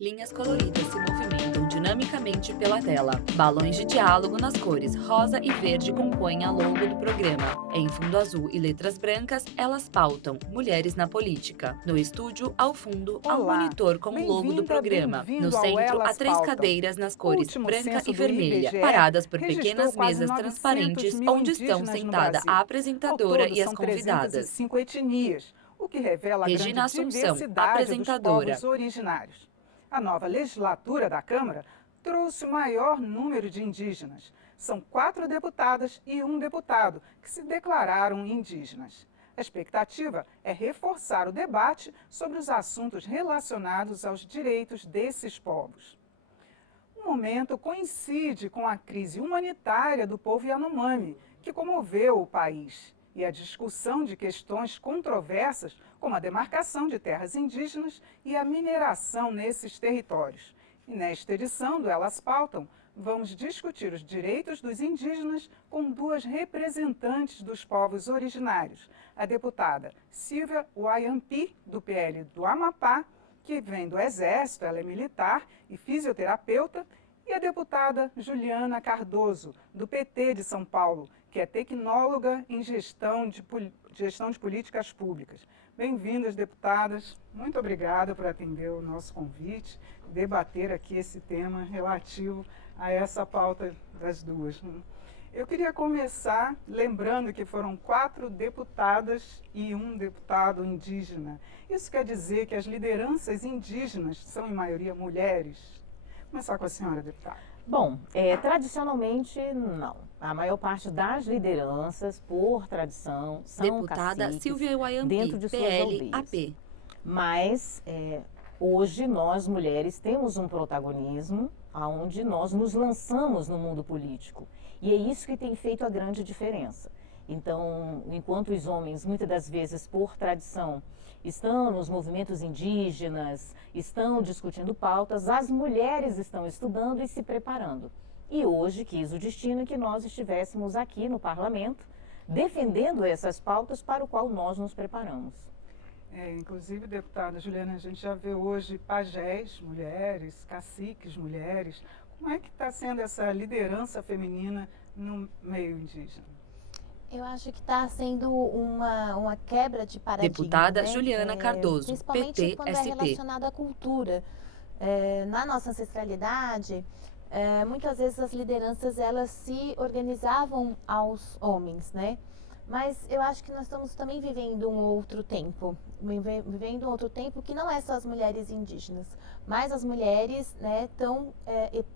Linhas coloridas se movimentam dinamicamente pela tela. Balões de diálogo nas cores rosa e verde compõem a logo do programa. Em fundo azul e letras brancas, elas pautam Mulheres na Política. No estúdio, ao fundo, há um Olá, monitor com o logo do bem-vinda, programa. No bem-vindo ao centro, há Elas 3 Pautam. cadeiras nas O cores último branca censo e do vermelha, IBGE paradas por registrou pequenas quase mesas 900 transparentes, mil onde estão indígenas no sentada Brasil. a Ao apresentadora todo, e as são convidadas. 305 etnias, o que revela a grande Regina Assunção, diversidade dos apresentadora. povos originários. A nova legislatura da Câmara trouxe o maior número de indígenas. São 4 deputadas e 1 deputado que se declararam indígenas. A expectativa é reforçar o debate sobre os assuntos relacionados aos direitos desses povos. O momento coincide com a crise humanitária do povo Yanomami, que comoveu o país, e a discussão de questões controversas, como a demarcação de terras indígenas e a mineração nesses territórios. E nesta edição do Elas Pautam, vamos discutir os direitos dos indígenas com 2 representantes dos povos originários. A deputada Silvia Wayampi, do PL do Amapá, que vem do Exército, ela é militar e fisioterapeuta, e a deputada Juliana Cardoso, do PT de São Paulo, que é tecnóloga em gestão de políticas públicas. Bem-vindas, deputadas. Muito obrigada por atender o nosso convite, debater aqui esse tema relativo a essa pauta das duas. Eu queria começar lembrando que foram 4 deputadas e 1 deputado indígena. Isso quer dizer que as lideranças indígenas são, em maioria, mulheres? Vou começar com a senhora, deputada. Bom, tradicionalmente, não. A maior parte das lideranças, por tradição, são Deputada caciques Silvia Wayampi, dentro de suas PL, aldeias. AP. Mas, hoje, nós, mulheres, temos um protagonismo onde nós nos lançamos no mundo político. E é isso que tem feito a grande diferença. Então, enquanto os homens, muitas das vezes, por tradição, estão nos movimentos indígenas, estão discutindo pautas, as mulheres estão estudando e se preparando. E hoje quis o destino que nós estivéssemos aqui no parlamento, defendendo essas pautas para o qual nós nos preparamos. Inclusive, deputada Juliana, a gente já vê hoje pajés, mulheres, caciques, mulheres. Como é que está sendo essa liderança feminina no meio indígena? Eu acho que está sendo uma quebra de paradigma. Deputada né? Juliana Cardoso, principalmente PT, quando é SP. relacionado à cultura. Na nossa ancestralidade, muitas vezes as lideranças elas se organizavam aos homens, né? Mas eu acho que nós estamos também vivendo um outro tempo, vivendo um outro tempo que não é só as mulheres indígenas, mas as mulheres estão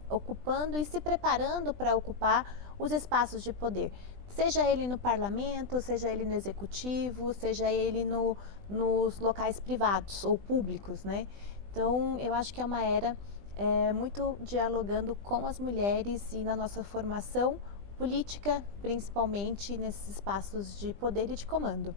ocupando e se preparando para ocupar os espaços de poder. Seja ele no parlamento, seja ele no executivo, seja ele nos locais privados ou públicos, né? Então, eu acho que é uma era muito dialogando com as mulheres e na nossa formação política, principalmente nesses espaços de poder e de comando.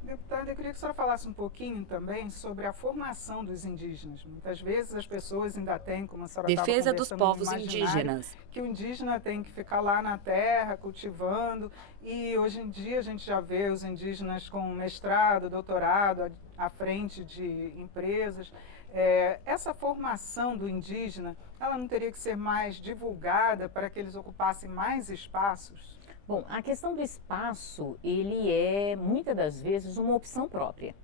Deputada, eu queria que a senhora falasse um pouquinho também sobre a formação dos indígenas. Muitas vezes as pessoas ainda têm, como a senhora estava Defesa dos conversando, povos no imaginário, indígenas. que o indígena tem que ficar lá na terra, cultivando, e hoje em dia a gente já vê os indígenas com mestrado, doutorado, à frente de empresas. Essa formação do indígena, ela não teria que ser mais divulgada para que eles ocupassem mais espaços? Bom, a questão do espaço, ele é, muitas das vezes, uma opção própria.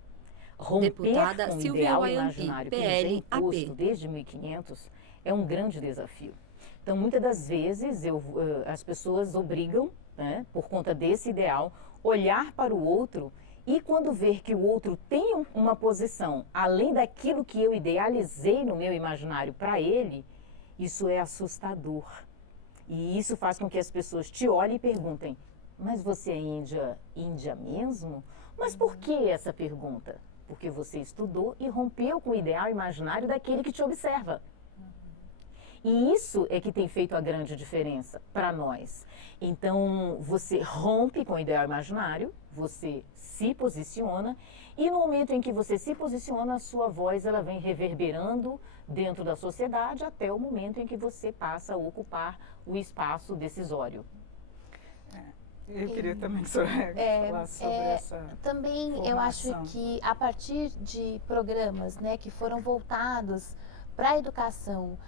Romper Deputada com o Silvia ideal Wayampi, imaginário que nos é PL, imposto AP. desde 1500 é um grande desafio. Então, muitas das vezes, as pessoas obrigam, né, por conta desse ideal, olhar para o outro e quando ver que o outro tem uma posição além daquilo que eu idealizei no meu imaginário para ele, isso é assustador. E isso faz com que as pessoas te olhem e perguntem, mas você é índia mesmo? Mas por que essa pergunta? Porque você estudou e rompeu com o ideal imaginário daquele que te observa. E isso é que tem feito a grande diferença para nós. Então, você rompe com o ideal imaginário, você se posiciona, e no momento em que você se posiciona, a sua voz ela vem reverberando dentro da sociedade até o momento em que você passa a ocupar o espaço decisório. Eu queria também que a senhora falasse sobre essa Também formação. eu acho que a partir de programas que foram voltados para a educação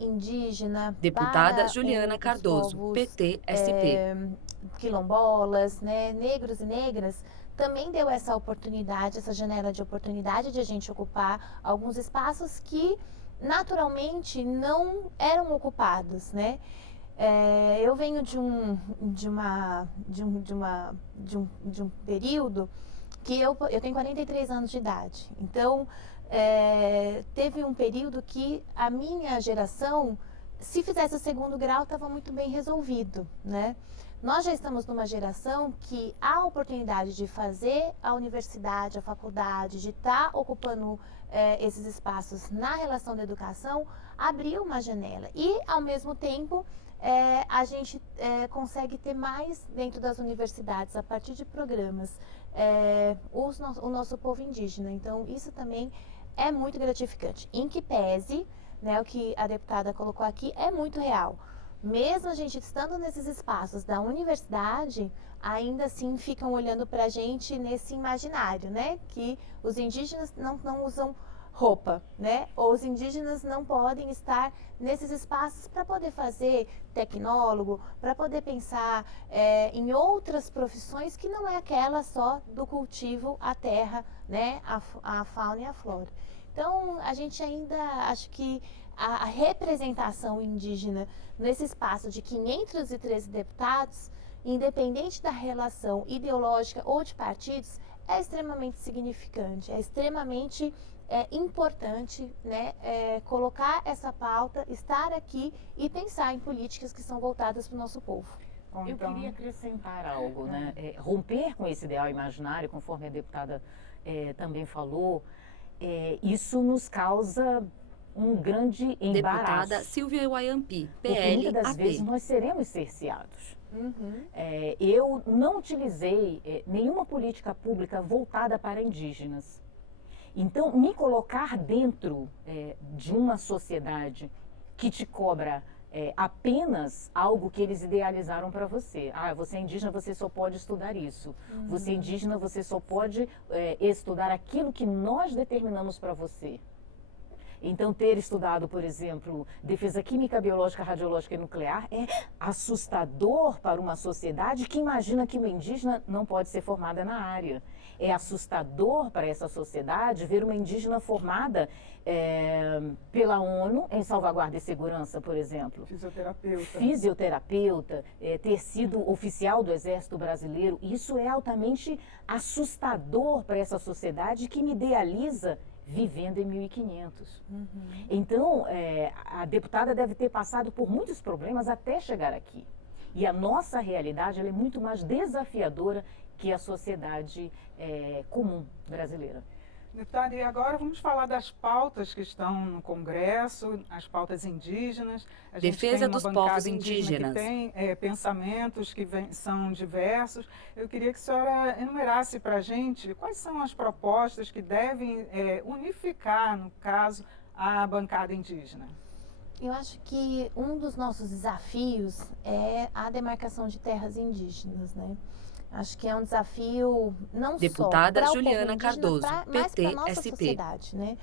indígena, Deputada para Juliana os Cardoso, povos, PT-SP. Quilombolas, né, negros e negras, também deu essa oportunidade, essa janela de oportunidade de a gente ocupar alguns espaços que naturalmente não eram ocupados, né? Eu venho de um período que eu tenho 43 anos de idade, então teve um período que a minha geração, se fizesse o segundo grau, estava muito bem resolvido, né? Nós já estamos numa geração que a oportunidade de fazer a universidade, a faculdade, de estar ocupando esses espaços na relação da educação, abriu uma janela. E, ao mesmo tempo, a gente consegue ter mais dentro das universidades, a partir de programas, o nosso povo indígena. Então, isso também é muito gratificante. Em que pese, né, o que a deputada colocou aqui é muito real. Mesmo a gente estando nesses espaços da universidade, ainda assim ficam olhando para a gente nesse imaginário, né? Que os indígenas não usam roupa, né? Ou os indígenas não podem estar nesses espaços para poder fazer tecnólogo, para poder pensar em outras profissões que não é aquela só do cultivo à terra, né? A fauna e a flora. Então, a gente ainda acho que a representação indígena nesse espaço de 513 deputados, independente da relação ideológica ou de partidos, é extremamente significante, é extremamente importante, né, colocar essa pauta, estar aqui e pensar em políticas que são voltadas para o nosso povo. Eu queria acrescentar algo, né? Romper com esse ideal imaginário, conforme a deputada também falou, isso nos causa um grande embaraço. Deputada Silvia Wayampi, Porque muitas das PL-AP. vezes nós seremos cerceados. Uhum. Eu não utilizei nenhuma política pública voltada para indígenas. Então, me colocar dentro de uma sociedade que te cobra apenas algo que eles idealizaram para você. Ah, você é indígena, você só pode estudar isso. Uhum. Você é indígena, você só pode estudar aquilo que nós determinamos para você. Então, ter estudado, por exemplo, defesa química, biológica, radiológica e nuclear é assustador para uma sociedade que imagina que uma indígena não pode ser formada na área. É assustador para essa sociedade ver uma indígena formada pela ONU em salvaguarda e segurança, por exemplo. Fisioterapeuta, ter sido oficial do Exército Brasileiro. Isso é altamente assustador para essa sociedade que me idealiza vivendo em 1500. Uhum. Então, a deputada deve ter passado por muitos problemas até chegar aqui. E a nossa realidade ela é muito mais desafiadora que a sociedade comum brasileira. Deputada, e agora vamos falar das pautas que estão no Congresso, as pautas indígenas. A gente Defesa tem uma dos bancada povos indígena indígenas. que tem pensamentos que são diversos. Eu queria que a senhora enumerasse para a gente quais são as propostas que devem unificar, no caso, a bancada indígena. Eu acho que um dos nossos desafios é a demarcação de terras indígenas, né? Acho que é um desafio não Deputada só para Juliana o povo indígena, Cardoso, mas para a nossa PT-SP. sociedade, né?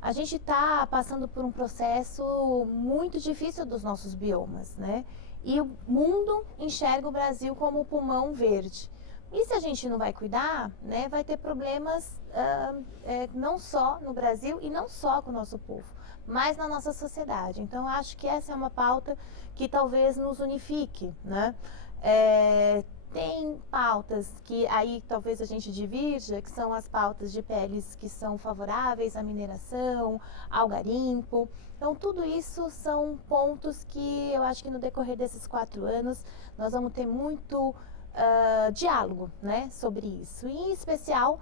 A gente está passando por um processo muito difícil dos nossos biomas, né? E o mundo enxerga o Brasil como o pulmão verde. E se a gente não vai cuidar, né, vai ter problemas não só no Brasil e não só com o nosso povo, mas na nossa sociedade. Então, acho que essa é uma pauta que talvez nos unifique, né? Tem pautas que aí talvez a gente divirja, que são as pautas de PLs que são favoráveis à mineração, ao garimpo. Então, tudo isso são pontos que eu acho que no decorrer desses 4 anos nós vamos ter muito diálogo, né, sobre isso. E, em especial,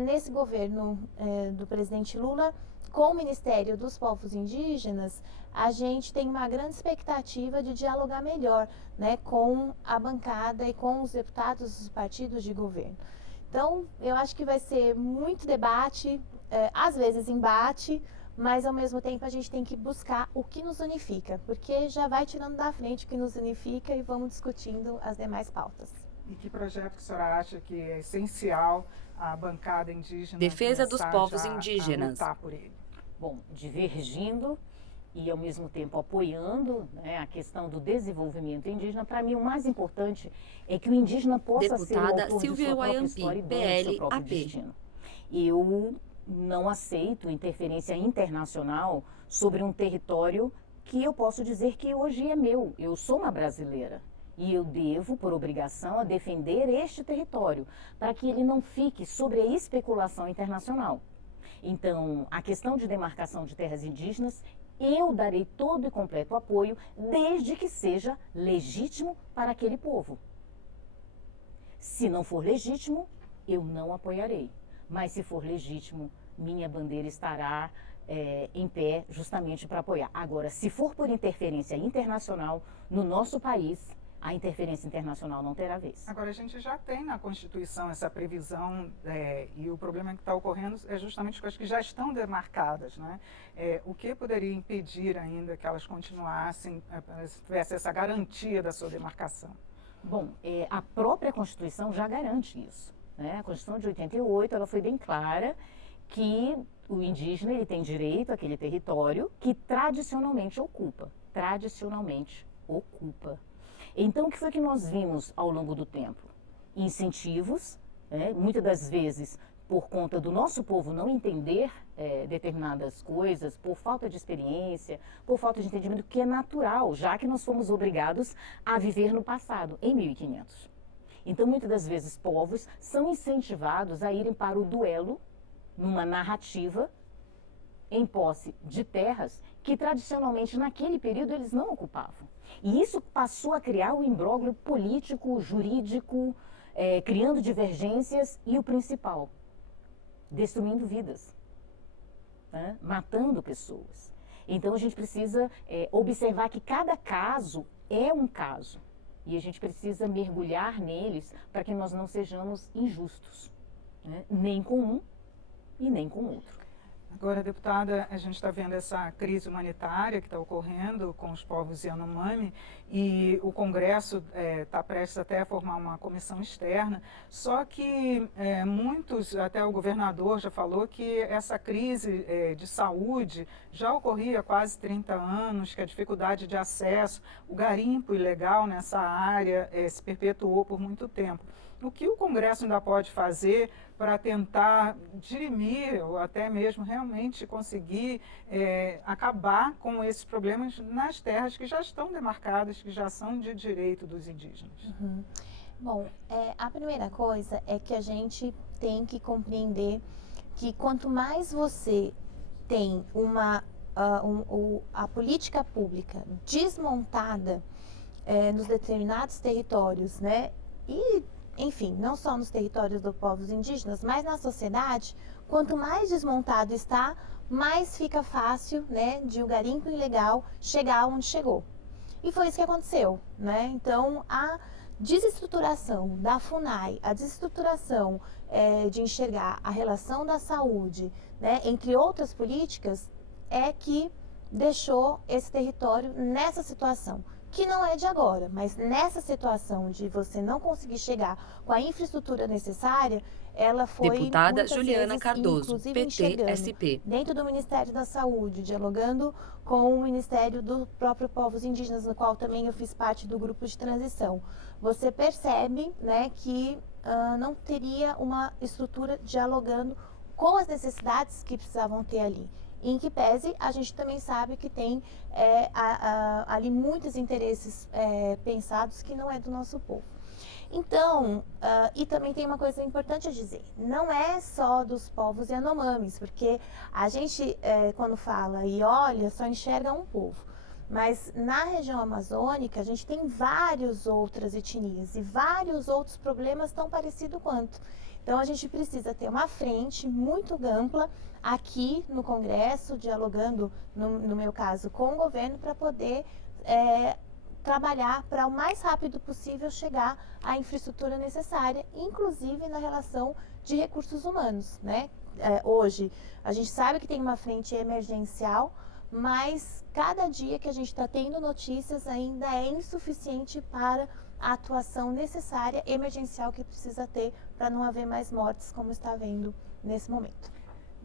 nesse governo do presidente Lula, com o Ministério dos Povos Indígenas, a gente tem uma grande expectativa de dialogar melhor, né, com a bancada e com os deputados dos partidos de governo. Então, eu acho que vai ser muito debate, às vezes embate, mas ao mesmo tempo a gente tem que buscar o que nos unifica, porque já vai tirando da frente o que nos unifica e vamos discutindo as demais pautas. E que projeto que a senhora acha que é essencial a bancada indígena Defesa dos começar povos já indígenas. a lutar por ele? Bom, divergindo e ao mesmo tempo apoiando, né, a questão do desenvolvimento indígena, para mim o mais importante é que o indígena possa ser o Deputada autor de Silvia sua própria Wayampi, história e dono do seu próprio PL-AP. destino. Eu não aceito interferência internacional sobre um território que eu posso dizer que hoje é meu. Eu sou uma brasileira e eu devo, por obrigação, a defender este território para que ele não fique sobre a especulação internacional. Então, a questão de demarcação de terras indígenas, eu darei todo e completo apoio, desde que seja legítimo para aquele povo. Se não for legítimo, eu não apoiarei. Mas se for legítimo, minha bandeira estará em pé justamente para apoiar. Agora, se for por interferência internacional, no nosso país, a interferência internacional não terá vez. Agora, a gente já tem na Constituição essa previsão e o problema que está ocorrendo é justamente as coisas que já estão demarcadas, né? O que poderia impedir ainda que elas continuassem, se tivesse essa garantia da sua demarcação? Bom, a própria Constituição já garante isso, né? A Constituição de 88, ela foi bem clara que o indígena ele tem direito àquele território que tradicionalmente ocupa. Então, o que foi que nós vimos ao longo do tempo? Incentivos, muitas das vezes por conta do nosso povo não entender determinadas coisas, por falta de experiência, por falta de entendimento, que é natural, já que nós fomos obrigados a viver no passado, em 1500. Então, muitas das vezes, povos são incentivados a irem para o duelo, numa narrativa, em posse de terras que tradicionalmente naquele período eles não ocupavam. E isso passou a criar um imbróglio político, jurídico, criando divergências e o principal, destruindo vidas, né? Matando pessoas. Então a gente precisa observar que cada caso é um caso e a gente precisa mergulhar neles para que nós não sejamos injustos, né? Nem com um e nem com o outro. Agora, deputada, a gente está vendo essa crise humanitária que está ocorrendo com os povos Yanomami e o Congresso está prestes até a formar uma comissão externa, só que muitos, até o governador já falou que essa crise de saúde já ocorria há quase 30 anos, que a dificuldade de acesso, o garimpo ilegal nessa área se perpetuou por muito tempo. O que o Congresso ainda pode fazer para tentar dirimir ou até mesmo realmente conseguir acabar com esses problemas nas terras que já estão demarcadas, que já são de direito dos indígenas? Uhum. Bom, a primeira coisa é que a gente tem que compreender que quanto mais você tem a política pública desmontada nos determinados territórios, né, e enfim, não só nos territórios dos povos indígenas, mas na sociedade, quanto mais desmontado está, mais fica fácil, né, de um garimpo ilegal chegar onde chegou. E foi isso que aconteceu, né? Então, a desestruturação da FUNAI, a desestruturação de enxergar a relação da saúde, né, entre outras políticas, é que deixou esse território nessa situação. Que não é de agora, mas nessa situação de você não conseguir chegar com a infraestrutura necessária, ela foi Deputada Juliana vezes, Cardoso, PT-SP. Dentro do Ministério da Saúde, dialogando com o Ministério do próprio Povos Indígenas, no qual também eu fiz parte do grupo de transição. Você percebe, né, que não teria uma estrutura dialogando com as necessidades que precisavam ter ali. Em que pese, a gente também sabe que tem ali muitos interesses pensados que não é do nosso povo. Então, e também tem uma coisa importante a dizer, não é só dos povos Yanomamis, porque a gente, quando fala e olha, só enxerga um povo. Mas na região amazônica, a gente tem várias outras etnias e vários outros problemas tão parecidos quanto. Então, a gente precisa ter uma frente muito ampla aqui no Congresso, dialogando, no meu caso, com o governo, para poder trabalhar para o mais rápido possível chegar à infraestrutura necessária, inclusive na relação de recursos humanos, né? Hoje, a gente sabe que tem uma frente emergencial, mas cada dia que a gente está tendo notícias ainda é insuficiente para a atuação necessária, emergencial, que precisa ter para não haver mais mortes como está havendo nesse momento.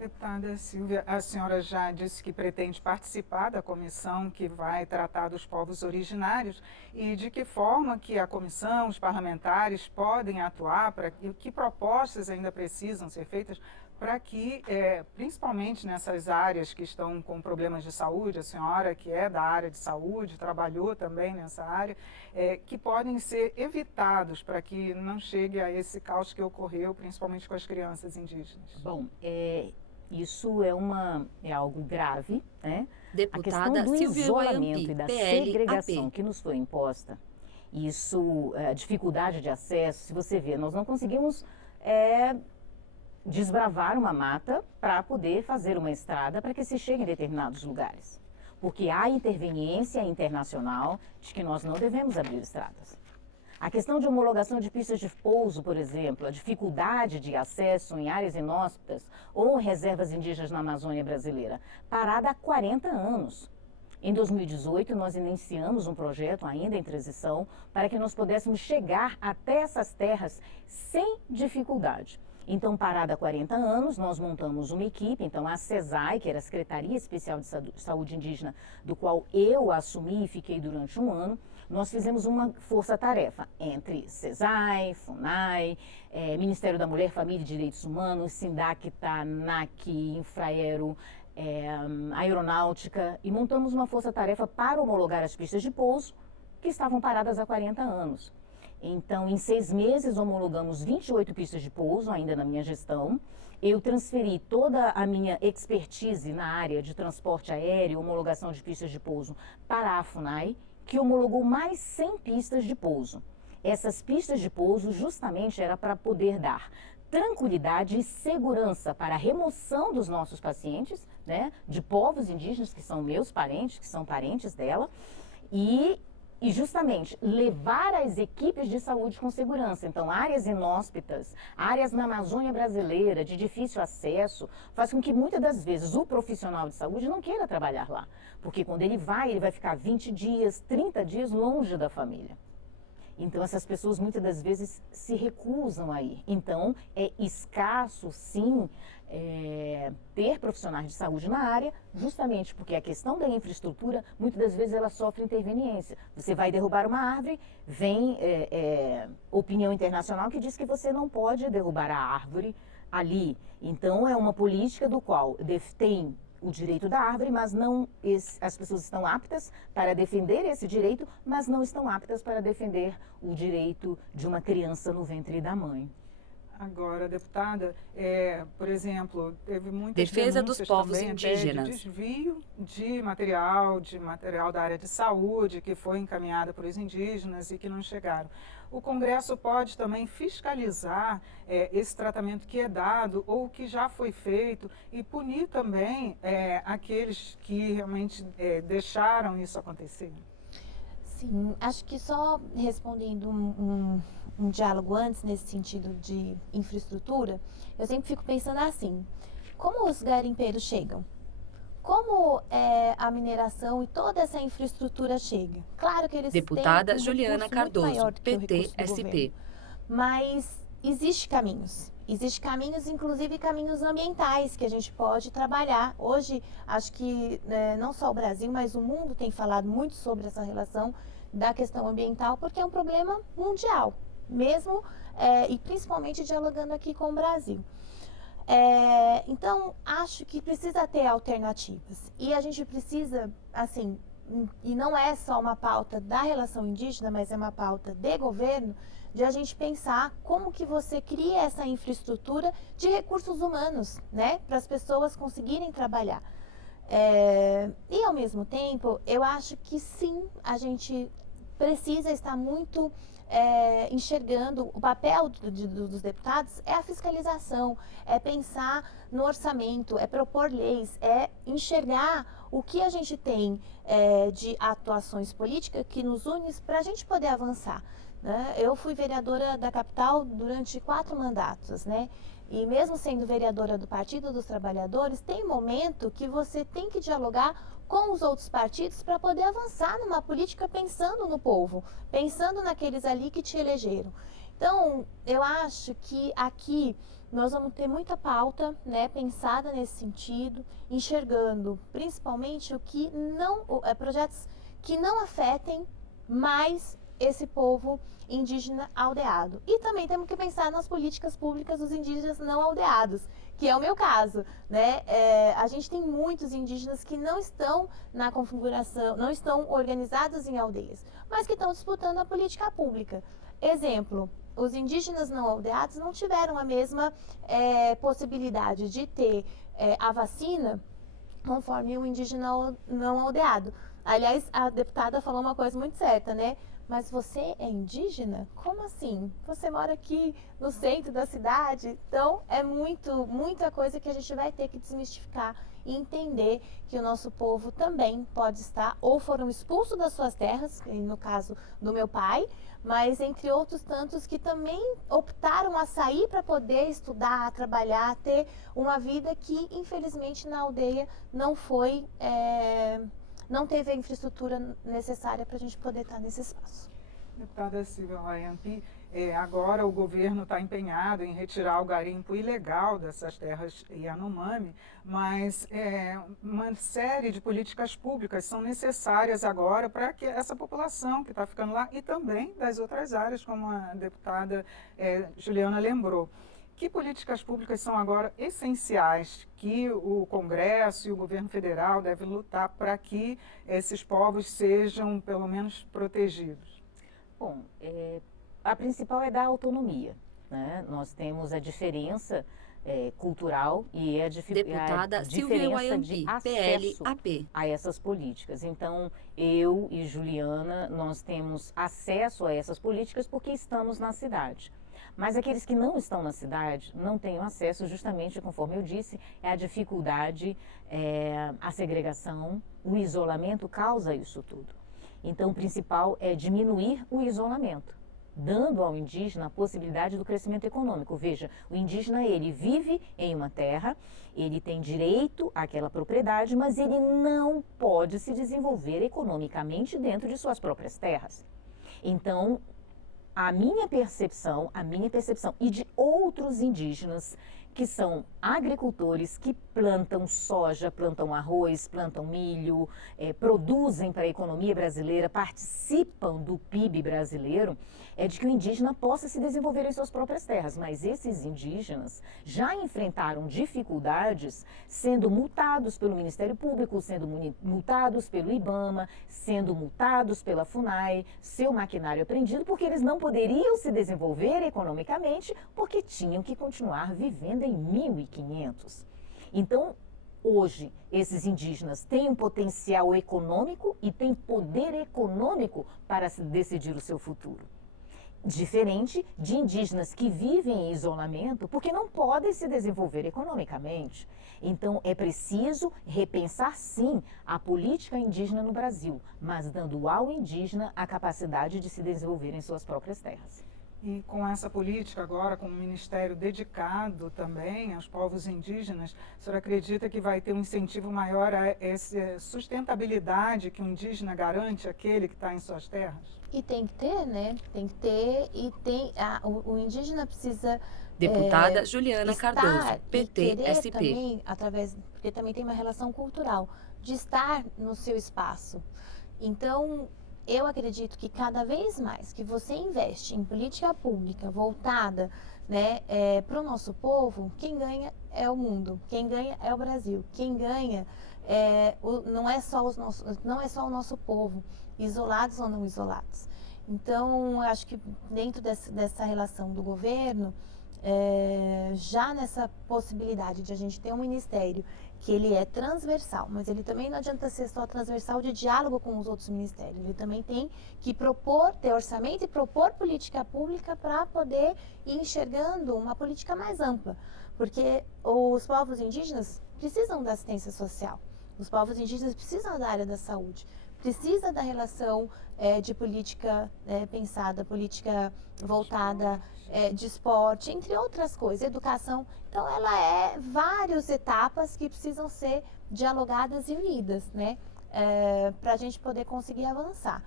Deputada Silvia, a senhora já disse que pretende participar da comissão que vai tratar dos povos originários e de que forma que a comissão, os parlamentares podem atuar, que propostas ainda precisam ser feitas para que, principalmente nessas áreas que estão com problemas de saúde, a senhora que é da área de saúde, trabalhou também nessa área, que podem ser evitados para que não chegue a esse caos que ocorreu, principalmente com as crianças indígenas. Bom, isso é algo grave, né? Deputada a questão do Silvia isolamento Wayampi, e da PL, segregação AP. que nos foi imposta, isso, a dificuldade de acesso, se você vê, nós não conseguimos desbravar uma mata para poder fazer uma estrada para que se chegue em determinados lugares. Porque há interveniência internacional de que nós não devemos abrir estradas. A questão de homologação de pistas de pouso, por exemplo, a dificuldade de acesso em áreas inóspitas ou reservas indígenas na Amazônia brasileira, parada há 40 anos. Em 2018, nós iniciamos um projeto ainda em transição para que nós pudéssemos chegar até essas terras sem dificuldade. Então, parada há 40 anos, nós montamos uma equipe, então a SESAI, que era a Secretaria Especial de Saúde Indígena, do qual eu assumi e fiquei durante um ano, nós fizemos uma força-tarefa entre SESAI, FUNAI, Ministério da Mulher, Família e Direitos Humanos, SINDAC-TAC, ANAC, Infraero, Aeronáutica, e montamos uma força-tarefa para homologar as pistas de pouso que estavam paradas há 40 anos. Então, em 6 meses, homologamos 28 pistas de pouso, ainda na minha gestão. Eu transferi toda a minha expertise na área de transporte aéreo, homologação de pistas de pouso, para a FUNAI, que homologou mais 100 pistas de pouso. Essas pistas de pouso justamente era para poder dar tranquilidade e segurança para a remoção dos nossos pacientes, né, de povos indígenas que são meus parentes, que são parentes dela, e justamente levar as equipes de saúde com segurança. Então, áreas inóspitas, áreas na Amazônia brasileira de difícil acesso, faz com que muitas das vezes o profissional de saúde não queira trabalhar lá. Porque quando ele vai ficar 20 dias, 30 dias longe da família. Então, essas pessoas muitas das vezes se recusam a ir. Então, é escasso, sim, ter profissionais de saúde na área, justamente porque a questão da infraestrutura, muitas das vezes ela sofre interveniência. Você vai derrubar uma árvore, vem opinião internacional que diz que você não pode derrubar a árvore ali. Então, é uma política do qual tem o direito da árvore, mas não as pessoas estão aptas para defender esse direito, mas não estão aptas para defender o direito de uma criança no ventre da mãe. Agora, deputada, por exemplo, teve muitas Defesa dos denúncias povos também indígenas. de desvio de material da área de saúde que foi encaminhada para os indígenas e que não chegaram. O Congresso pode também fiscalizar esse tratamento que é dado ou que já foi feito e punir também aqueles que realmente deixaram isso acontecer? Sim, acho que só respondendo um diálogo antes nesse sentido de infraestrutura, eu sempre fico pensando assim, como os garimpeiros chegam? Como a mineração e toda essa infraestrutura chega? Claro que eles Deputada têm um Juliana recurso muito Cardoso, maior do que o PT, recurso do SP. governo. Mas existem caminhos. Existem caminhos, inclusive caminhos ambientais, que a gente pode trabalhar. Hoje, acho que não só o Brasil, mas o mundo tem falado muito sobre essa relação da questão ambiental, porque é um problema mundial, mesmo e principalmente dialogando aqui com o Brasil. Então, acho que precisa ter alternativas. E a gente precisa, assim, e não é só uma pauta da relação indígena, mas é uma pauta de governo, de a gente pensar como que você cria essa infraestrutura de recursos humanos, né, para as pessoas conseguirem trabalhar. E ao mesmo tempo, eu acho que sim, a gente precisa estar muito enxergando o papel dos deputados é a fiscalização, é pensar no orçamento, é propor leis, é enxergar o que a gente tem de atuações políticas que nos une para a gente poder avançar. né? Eu fui vereadora da capital durante 4 mandatos, né? E mesmo sendo vereadora do Partido dos Trabalhadores, tem momento que você tem que dialogar com os outros partidos para poder avançar numa política pensando no povo, pensando naqueles ali que te elegeram. Então, eu acho que aqui nós vamos ter muita pauta, né, pensada nesse sentido, enxergando principalmente o que não, projetos que não afetem mais esse povo indígena aldeado. E também temos que pensar nas políticas públicas dos indígenas não aldeados, que é o meu caso, né? A gente tem muitos indígenas que não estão na configuração, não estão organizados em aldeias, mas que estão disputando a política pública. Exemplo, os indígenas não aldeados não tiveram a mesma possibilidade de ter a vacina conforme o indígena não aldeado. Aliás, a deputada falou uma coisa muito certa, né? Mas você é indígena? Como assim? Você mora aqui no centro da cidade? Então, é muita coisa que a gente vai ter que desmistificar e entender que o nosso povo também pode estar, ou foram expulsos das suas terras, no caso do meu pai, mas entre outros tantos que também optaram a sair para poder estudar, trabalhar, ter uma vida que, infelizmente, na aldeia não foi... não teve a infraestrutura necessária para a gente poder estar nesse espaço. Deputada Silvia Rayampi, agora o governo está empenhado em retirar o garimpo ilegal dessas terras Yanomami, mas uma série de políticas públicas são necessárias agora para que essa população que está ficando lá e também das outras áreas, como a deputada Juliana lembrou. Que políticas públicas são agora essenciais que o Congresso e o governo federal devem lutar para que esses povos sejam, pelo menos, protegidos? Bom, a principal é da autonomia, né? Nós temos a diferença cultural e a Deputada Silvia diferença Rayampi, de acesso PL-AP. a essas políticas. Então, eu e Juliana, nós temos acesso a essas políticas porque estamos na cidade. Mas aqueles que não estão na cidade não têm acesso, justamente, conforme eu disse, a dificuldade, a segregação, o isolamento causa isso tudo. Então, o principal é diminuir o isolamento, dando ao indígena a possibilidade do crescimento econômico. Veja, o indígena, ele vive em uma terra, ele tem direito àquela propriedade, mas ele não pode se desenvolver economicamente dentro de suas próprias terras. Então, a minha percepção e de outros indígenas que são agricultores, que plantam soja, plantam arroz, plantam milho, produzem para a economia brasileira, participam do PIB brasileiro, é de que o indígena possa se desenvolver em suas próprias terras. Mas esses indígenas já enfrentaram dificuldades sendo multados pelo Ministério Público, sendo multados pelo IBAMA, sendo multados pela FUNAI, seu maquinário apreendido, porque eles não poderiam se desenvolver economicamente, porque tinham que continuar vivendo em 1500. Então, hoje, esses indígenas têm um potencial econômico e têm poder econômico para decidir o seu futuro. Diferente de indígenas que vivem em isolamento porque não podem se desenvolver economicamente. Então, é preciso repensar, sim, a política indígena no Brasil, mas dando ao indígena a capacidade de se desenvolver em suas próprias terras. E com essa política agora, com um ministério dedicado também aos povos indígenas, a senhora acredita que vai ter um incentivo maior a essa sustentabilidade que o indígena garante àquele que está em suas terras? E tem que ter, né? Tem que ter, e o indígena precisa... Deputada Juliana Cardoso, PT-SP. Também, porque também tem uma relação cultural, de estar no seu espaço. Então, eu acredito que cada vez mais que você investe em política pública voltada, né, para o nosso povo, quem ganha é o mundo, quem ganha é o Brasil, quem ganha não é só o nosso povo, isolados ou não isolados. Então, eu acho que dentro dessa relação do governo, já nessa possibilidade de a gente ter um ministério que ele é transversal, mas ele também não adianta ser só transversal de diálogo com os outros ministérios, ele também tem que ter orçamento e propor política pública para poder ir enxergando uma política mais ampla, porque os povos indígenas precisam da assistência social, os povos indígenas precisam da área da saúde, precisa da relação de política pensada, política voltada de esporte, entre outras coisas, educação. Então, ela é várias etapas que precisam ser dialogadas e unidas, né? Para a gente poder conseguir avançar.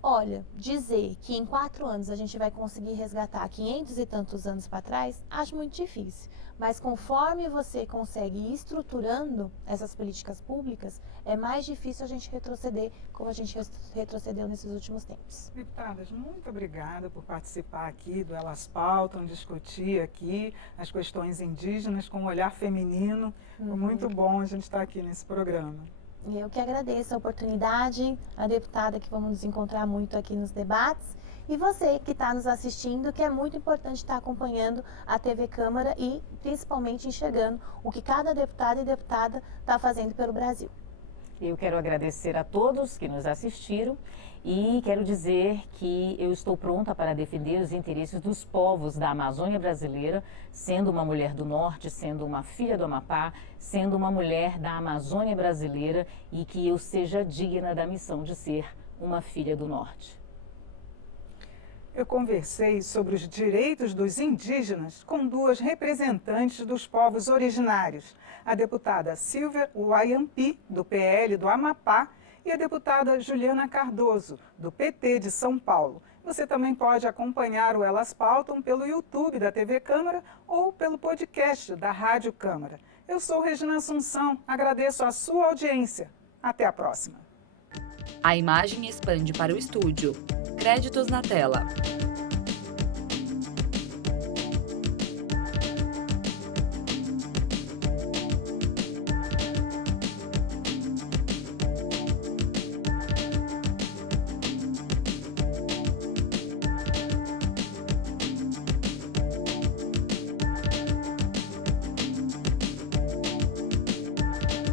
Olha, dizer que em 4 anos a gente vai conseguir resgatar 500 e tantos anos para trás, acho muito difícil. Mas conforme você consegue ir estruturando essas políticas públicas, é mais difícil a gente retroceder como a gente retrocedeu nesses últimos tempos. Deputadas, muito obrigada por participar aqui do Elas Pautam, discutir aqui as questões indígenas com um olhar feminino. Foi muito bom a gente estar aqui nesse programa. Eu que agradeço a oportunidade, a deputada que vamos nos encontrar muito aqui nos debates, e você que está nos assistindo, que é muito importante estar acompanhando a TV Câmara e principalmente enxergando o que cada deputado e deputada está fazendo pelo Brasil. Eu quero agradecer a todos que nos assistiram e quero dizer que eu estou pronta para defender os interesses dos povos da Amazônia brasileira, sendo uma mulher do Norte, sendo uma filha do Amapá, sendo uma mulher da Amazônia brasileira e que eu seja digna da missão de ser uma filha do Norte. Eu conversei sobre os direitos dos indígenas com 2 representantes dos povos originários, a deputada Silvia Wayampi, do PL do Amapá, e a deputada Juliana Cardoso, do PT de São Paulo. Você também pode acompanhar o Elas Pautam pelo YouTube da TV Câmara ou pelo podcast da Rádio Câmara. Eu sou Regina Assunção, agradeço a sua audiência. Até a próxima. A imagem expande para o estúdio. Créditos na tela.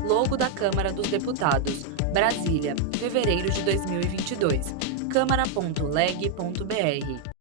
Logo da Câmara dos Deputados, Brasília, fevereiro de 2022. câmara.leg.br